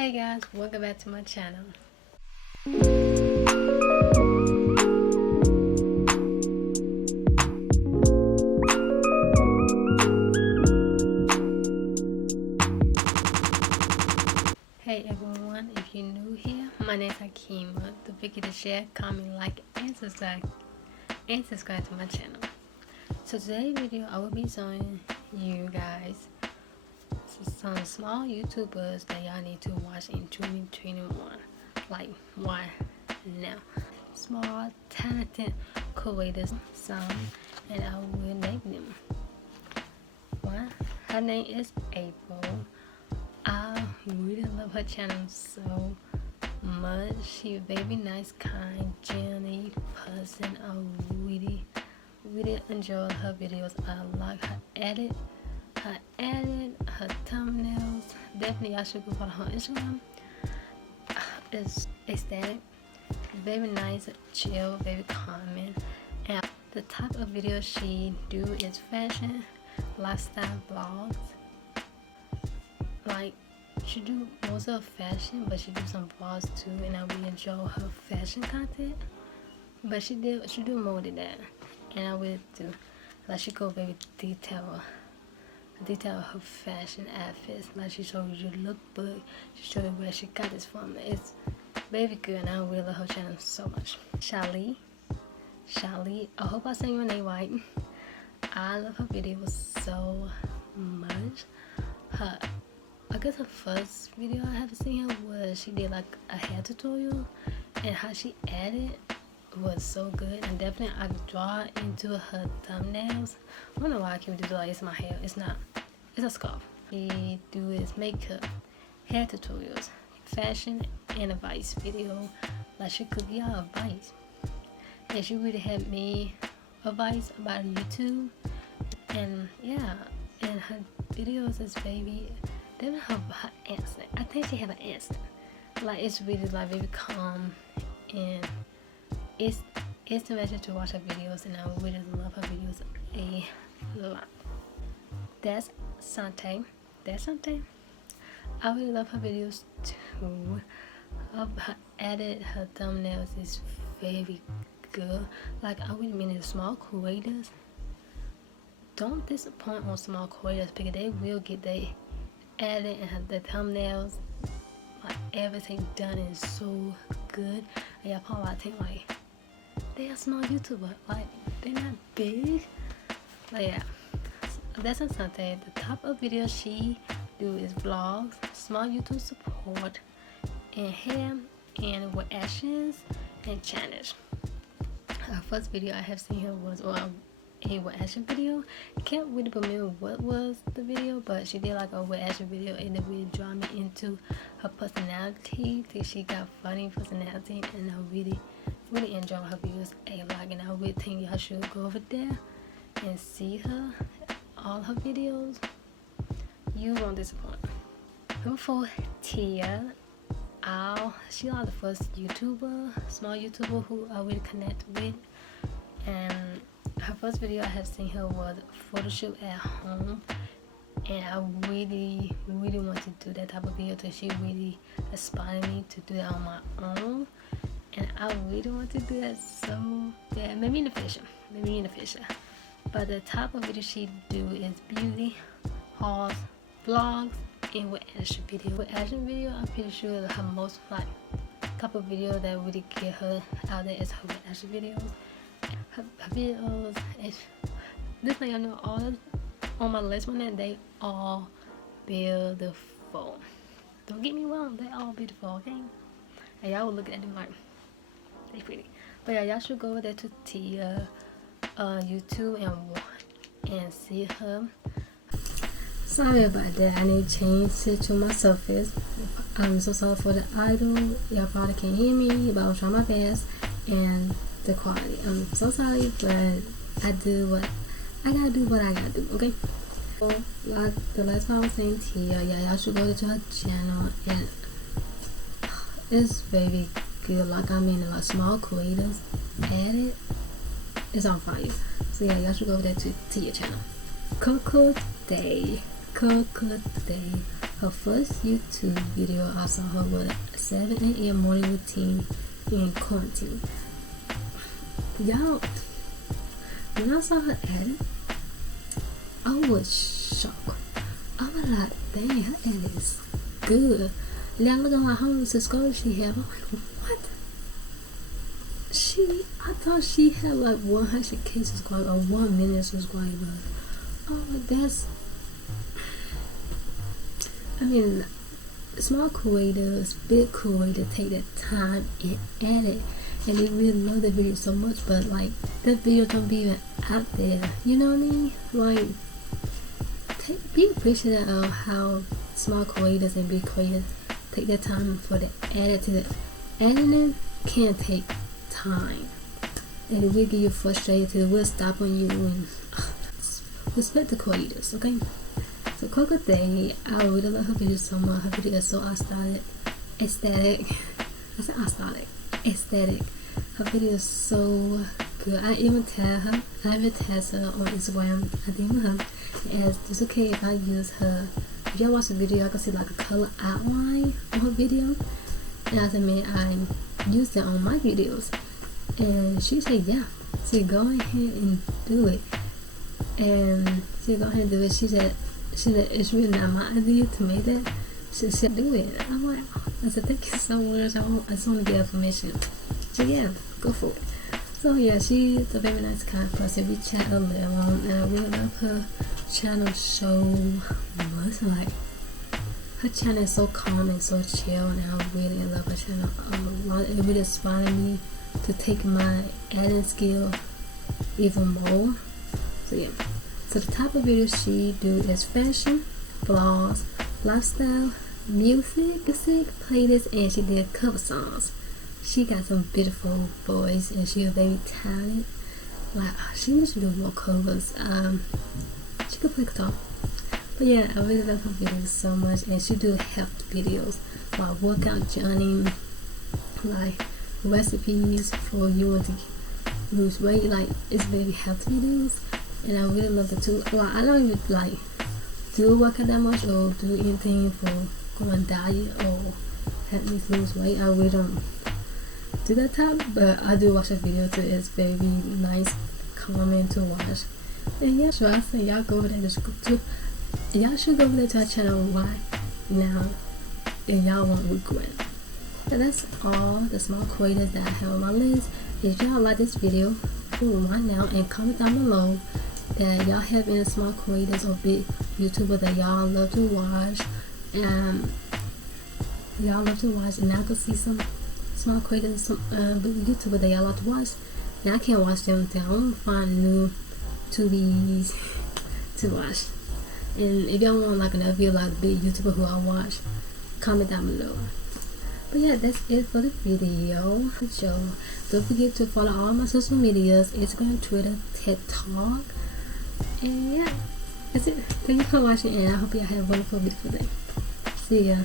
Hey guys, welcome back to my channel. Hey everyone, if you're new here, my name is Akima. Don't forget to share, comment, like, and subscribe to my channel. So today's video, I will be showing you guys some small YouTubers that y'all need to watch in 2021. Like, why now? Small, talented creators, some, and I will name them. One, her name is April. I really love her channel so much. She's a very nice, kind, genuine person. I really enjoy her videos. I like her edit, her thumbnails. Definitely y'all should go follow her on Instagram. It's aesthetic, very nice, chill, very calming. And the type of videos she do is fashion, lifestyle vlogs. Like, she do most of fashion, but she do some vlogs too, and I really enjoy her fashion content. But she do more than that, and I will do. Like, she go very detail her fashion outfits. Like, she show you the lookbook, she show you where she got this from. It's very good, and I really love her channel so much. Shally, I hope I say your name right. I love her videos so much. I guess her first video I have seen her was she did like a hair tutorial, and how she added was so good. And definitely I draw into her thumbnails. I don't know why I keep doing like it's my hair. It's not. It's a scarf. She do is makeup, hair tutorials, fashion, and advice video. Like, she could give y'all advice, and she really had me advice about YouTube. And yeah, and her videos is very. They don't have her accent. I think she have an accent. Like, it's really like very calm, and it's interesting to watch her videos, and I really love her videos a lot. That's Sante. I really love her videos too. Her edit, her thumbnails is very good. Like, I really mean, the small creators, don't disappoint on small creators, because they will get their edit and the thumbnails, like everything done is so good. And y'all probably think like they are small YouTuber, like they're not big. But yeah, that's something. The type of videos she do is vlogs, small YouTube support, and hair, and reactions, and challenge. Her first video I have seen her was a reaction video. I can't really remember what was the video, but she did like a reaction video, and it really drew me into her personality. I think she got funny personality, and I really enjoy her videos a lot, and I really think y'all should go over there and see her, all her videos. You won't disappoint. Number 4, Tia. She like the first YouTuber, small YouTuber who I really connect with, and her first video I have seen her was a photo shoot at home, and I really want to do that type of video. So she really inspired me to do that on my own, and I really want to do that. So yeah, maybe in the future. But the type of video she do is beauty, hauls, vlogs, and reaction video. I'm pretty sure her most like type of video that really get her out there is her reaction videos. Her videos, this thing I know, all on my list, they all beautiful. Don't get me wrong, they all beautiful, okay? And y'all will look at them like they pretty. But yeah, y'all should go over there to Tia YouTube and see her. Sorry about that. I need to change it to my surface. I'm so sorry for the idol. Y'all probably can't hear me, but I'll try my best. And the quality, I'm so sorry, but I do what I gotta do, okay? So, like the last time I was saying, Tia, yeah, y'all should go to her channel, and it's very good. Like, I mean, like small creators edit is on fire. So yeah, y'all should go over there to Tia channel. Coco Day. Her first YouTube video I saw her with a 7 a.m. morning routine in quarantine. Y'all, when I saw her edit, I was shocked. I was like, dang, her edit is good. And then I looked at like how many subscribers she had. I'm like, what? I thought she had like 100K subscribers or 1 million subscribers. Oh, that's, I mean, small creators, big creators take that time and edit, and they really love the video so much, but like that video don't be even out there, you know what I mean? Like, be appreciative of how small creators and big creators take their time for the editing. Editing can take time, and it will get you frustrated, it will stop on you, and respect the creators, okay? So Coco Day, I really love her video so much. Her video is so aesthetic. I said aesthetic. Aesthetic. Her video is so good. I even tag her. I even tag her on Instagram. I DM her. And it's okay if I use her. If y'all watch the video, I can see like a color outline on her video. And I said, man, I use that on my videos. And she said, yeah. So go ahead and do it. And she go ahead and do it. She said it's really not my idea to make that. She said do it. I'm like, oh. I said thank you so much. I just want to get her permission. So yeah, go for it. So yeah, she's a very nice kind of person. We chat a little, and I really love her channel so much. Like, her channel is so calm and so chill, and I really love her channel. It really inspired me to take my editing skill even more. So yeah. So the type of videos she do is fashion, vlogs, lifestyle, music, playlists, and she did cover songs. She got some beautiful voice, and she is very talented. Like, she needs to do more covers. She could play guitar. But yeah, I really love her videos so much, and she do health videos, like workout journey, like recipes for you want to lose weight. Like, it's very health videos. And I really love the too. Well, I don't even like do workout that much or do anything for going diet or help me lose weight. I really don't do that type, but I do watch a video too. It's very nice, calming to watch. And yeah, so I say y'all go over there to y'all should go over there to our channel right now, and y'all won't regret. So that's all the small creators that I have on my list. If y'all like this video, go right now and comment down below that y'all have any small creators or big YouTubers that y'all love to watch, and I can see some small creators, some big YouTubers that y'all like to watch, and I can't watch them until I'm find new tubies to watch. And if y'all want like another video like big YouTuber who I watch, comment down below. But yeah, that's it for the video. So don't forget to follow all my social medias: Instagram, Twitter, TikTok. And yeah, that's it. Thank you for watching, and I hope y'all have a wonderful, beautiful day. See ya.